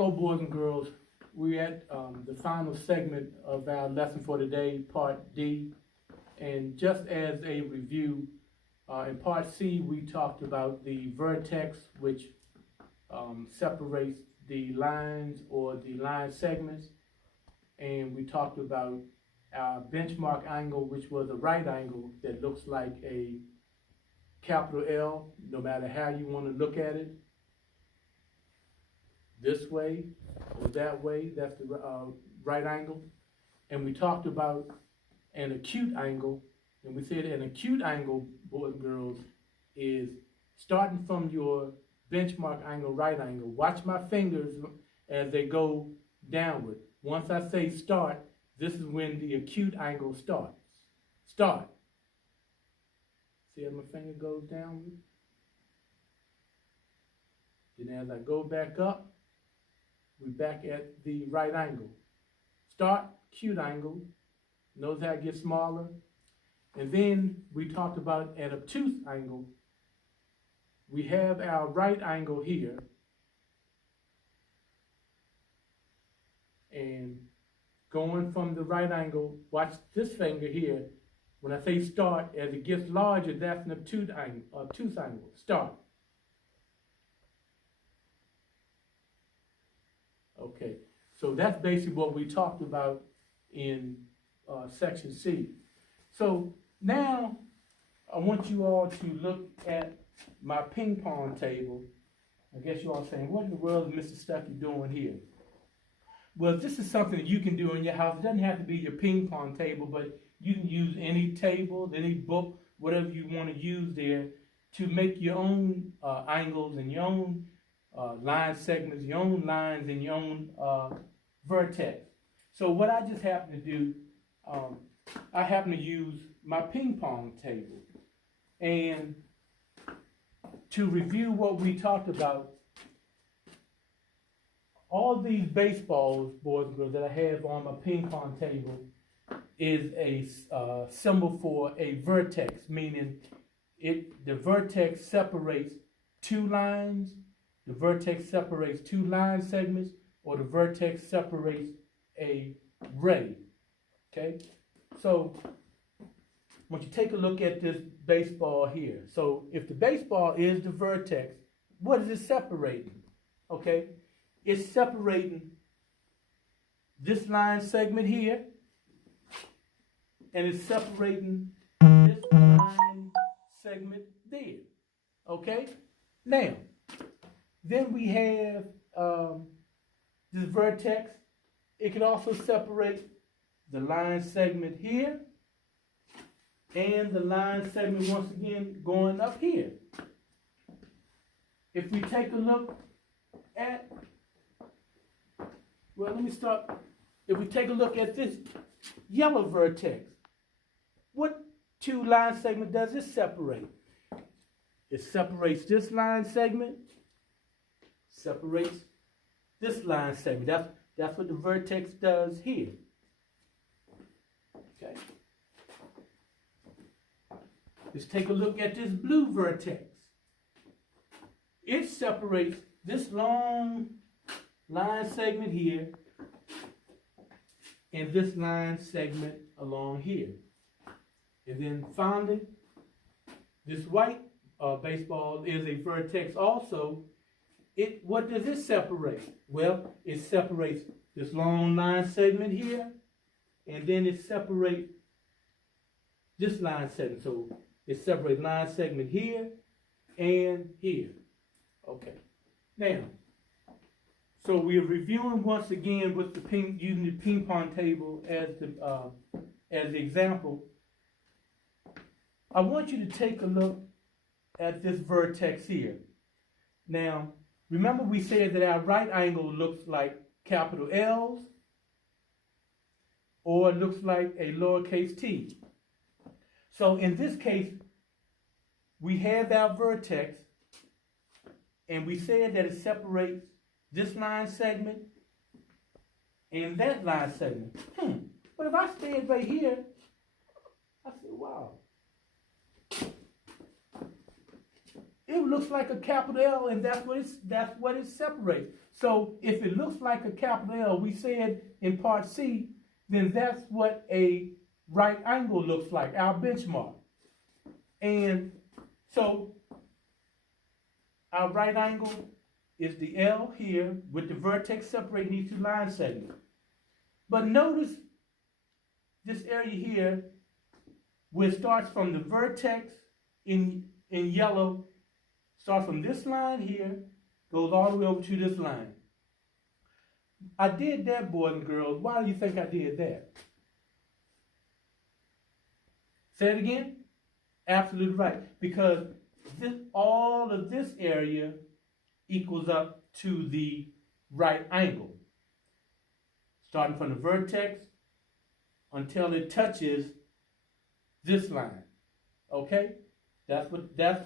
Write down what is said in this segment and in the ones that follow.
Hello, boys and girls. We're at the final segment of our lesson for today, Part D. And just as a review, in Part C, we talked about the vertex, which separates the lines or the line segments. And we talked about our benchmark angle, which was a right angle that looks like a capital L, no matter how you want to look at it. This way or that way, that's the right angle. And we talked about an acute angle, and we said an acute angle, boys and girls, is starting from your benchmark angle, right angle. Watch my fingers as they go downward. Once I say start, this is when the acute angle starts. Start. See how my finger goes downward? Then as I go back up, we're back at the right angle. Start, acute angle. Notice how it gets smaller. And then we talked about an obtuse angle. We have our right angle here. And going from the right angle, watch this finger here. When I say start, as it gets larger, that's an obtuse angle. Start. Okay, so that's basically what we talked about in section C. So now I want you all to look at my ping pong table. I guess you all saying, what in the world is Mr. Stuckey doing here? Well, this is something that you can do in your house. It doesn't have to be your ping pong table, but you can use any table, any book, whatever you want to use there to make your own angles and your own line segments, your own lines, and your own vertex. So what I just happen to do, I happen to use my ping pong table. And to review what we talked about, all these baseballs, boys and girls, that I have on my ping pong table is a symbol for a vertex, meaning the vertex separates two lines, the vertex separates two line segments, or the vertex separates a ray. Okay? So, I want you to take a look at this baseball here. So, if the baseball is the vertex, what is it separating? Okay? It's separating this line segment here, and it's separating this line segment there. Okay? Now, then we have this vertex. It can also separate the line segment here and the line segment, once again, going up here. If we take a look at, well, let me start. If we take a look at this yellow vertex, what two line segment does it separate? It separates this line segment, separates this line segment. That's what the vertex does here. Okay. Let's take a look at this blue vertex. It separates this long line segment here and this line segment along here. And then finally, this white baseball is a vertex also. What does it separate? Well, it separates this long line segment here, and then it separates this line segment. So it separates line segment here and here. Okay. Now, so we're reviewing once again with using the ping pong table as the example. I want you to take a look at this vertex here. Now, remember we said that our right angle looks like capital L's, or it looks like a lowercase t. So in this case, we have our vertex, and we said that it separates this line segment and that line segment. But if I stand right here, I say, wow. It triangle looks like a capital L, and that's what it separates. So if it looks like a capital L, we said in part C, then that's what a right angle looks like, our benchmark. And so our right angle is the L here with the vertex separating these two line segments. But notice this area here where it starts from the vertex in yellow, starts from this line here, goes all the way over to this line. I did that, boys and girls. Why do you think I did that? Say it again. Absolutely right. Because all of this area equals up to the right angle. Starting from the vertex until it touches this line. Okay? That's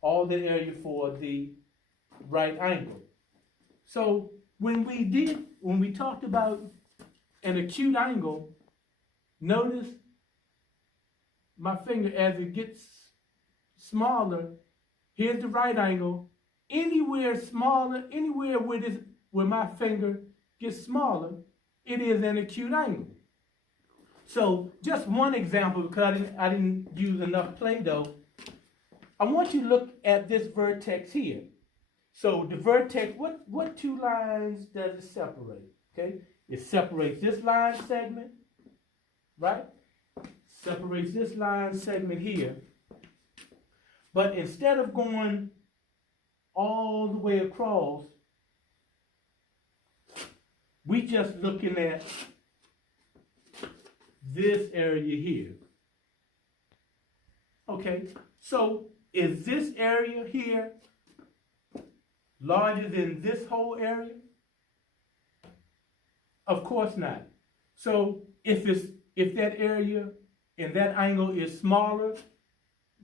all the area for the right angle. So when we talked about an acute angle, notice my finger as it gets smaller. Here's the right angle. Anywhere smaller, anywhere where my finger gets smaller, it is an acute angle. So just one example, because I didn't use enough Play-Doh. I want you to look at this vertex here. So the vertex, what two lines does it separate? Okay, it separates this line segment, right? Separates this line segment here. But instead of going all the way across, we just looking at this area here. Okay, so is this area here larger than this whole area? Of course not. So if that area and that angle is smaller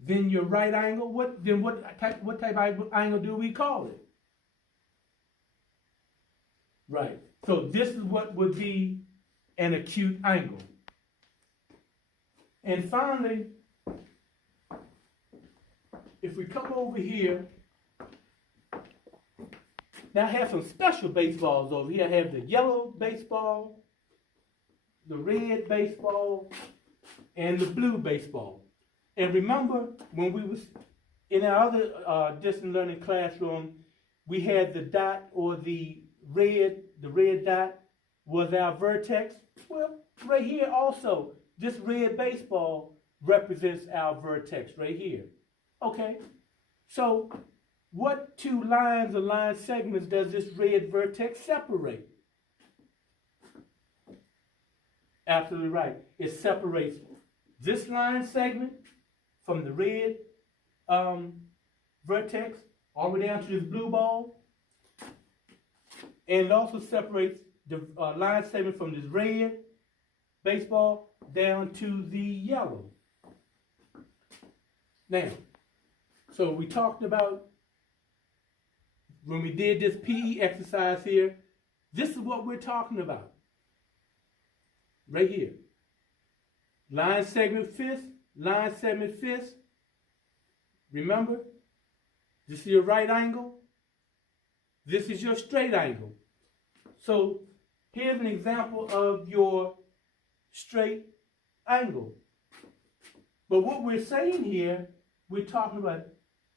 than your right angle, what type of angle do we call it? Right. So this is what would be an acute angle. And finally, if we come over here, now I have some special baseballs over here. I have the yellow baseball, the red baseball, and the blue baseball. And remember, when we was in our other distance learning classroom, we had the dot, or the red dot was our vertex. Well, right here also, this red baseball represents our vertex right here. Okay, so what two lines or line segments does this red vertex separate? Absolutely right. It separates this line segment from the red vertex all the way down to this blue ball. And it also separates the line segment from this red baseball down to the yellow. Now, so we talked about, when we did this PE exercise here, this is what we're talking about. Right here. Line segment fifth, line segment fifth. Remember, this is your right angle. This is your straight angle. So here's an example of your straight angle. But what we're saying here, we're talking about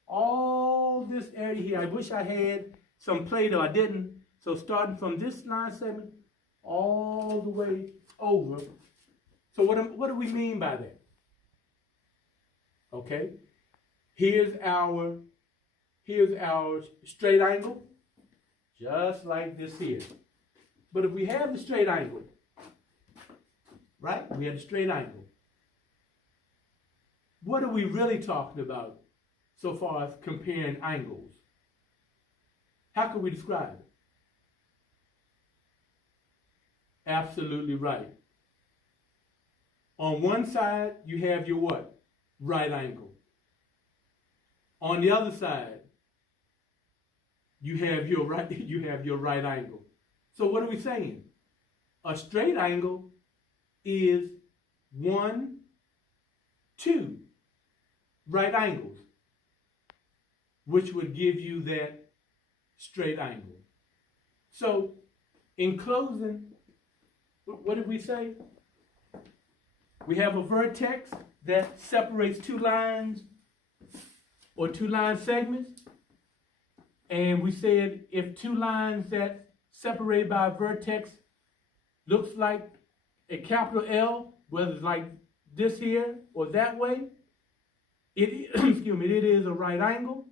all this area here. I wish I had some Play-Doh. I didn't. So starting from this line segment all the way over. So what do we mean by that? Okay. Here's our straight angle, just like this here. But if we have the straight angle, right? We have the straight angle. What are we really talking about so far as comparing angles? How can we describe it? Absolutely right. On one side, you have your what? Right angle. On the other side, you have your right angle. So what are we saying? A straight angle is 1, 2 right angles. which would give you that straight angle. So, in closing, what did we say? We have a vertex that separates two lines or two line segments. And we said if two lines that separated by a vertex looks like a capital L, whether it's like this here or that way, it it is a right angle.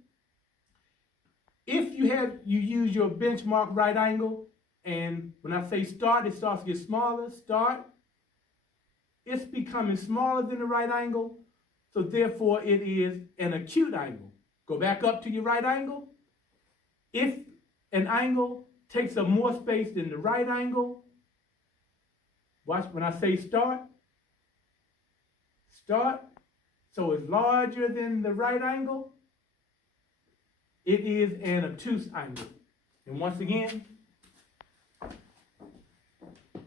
If you use your benchmark right angle, and when I say start, it starts to get smaller, it's becoming smaller than the right angle, so therefore it is an acute angle. Go back up to your right angle. If an angle takes up more space than the right angle, watch when I say start, so it's larger than the right angle, it is an obtuse angle. And once again,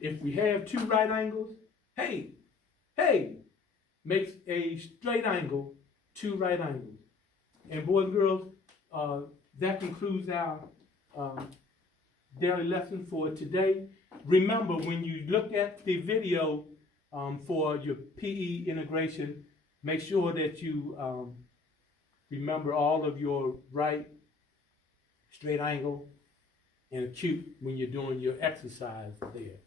if we have two right angles, hey, makes a straight angle, two right angles. And boys and girls, that concludes our daily lesson for today. Remember, when you look at the video for your PE integration, make sure that you remember all of your right, straight angle, and acute when you're doing your exercise there.